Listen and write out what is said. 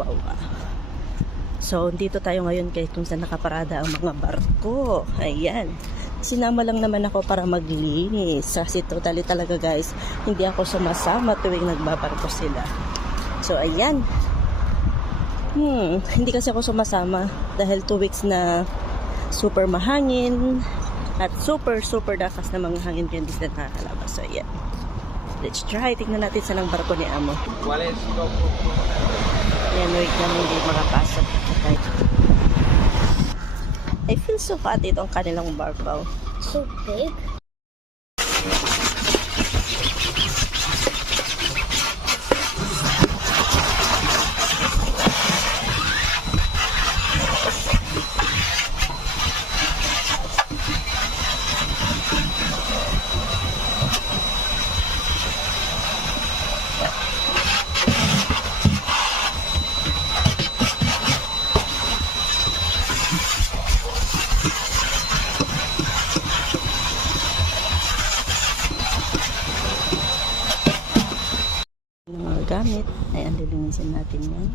Wawa. So, dito tayo ngayon kay kung saan nakaparada ang mga barko. Ayan. Sinama lang naman ako para maglinis. Kasi totally talaga guys, hindi ako sumasama tuwing nagbabarko sila. So, ayan. Hindi kasi ako sumasama dahil 2 weeks na super mahangin at super lakas na mga hangin kaya hindi sila nakakalabas. So, ayan. Let's try. Tignan natin saan ang barko ni Amo. Ayan, wait na hindi makapasok. I feel so hot itong kanilang barko. So big. Mga gamit ay lilinisin natin yan.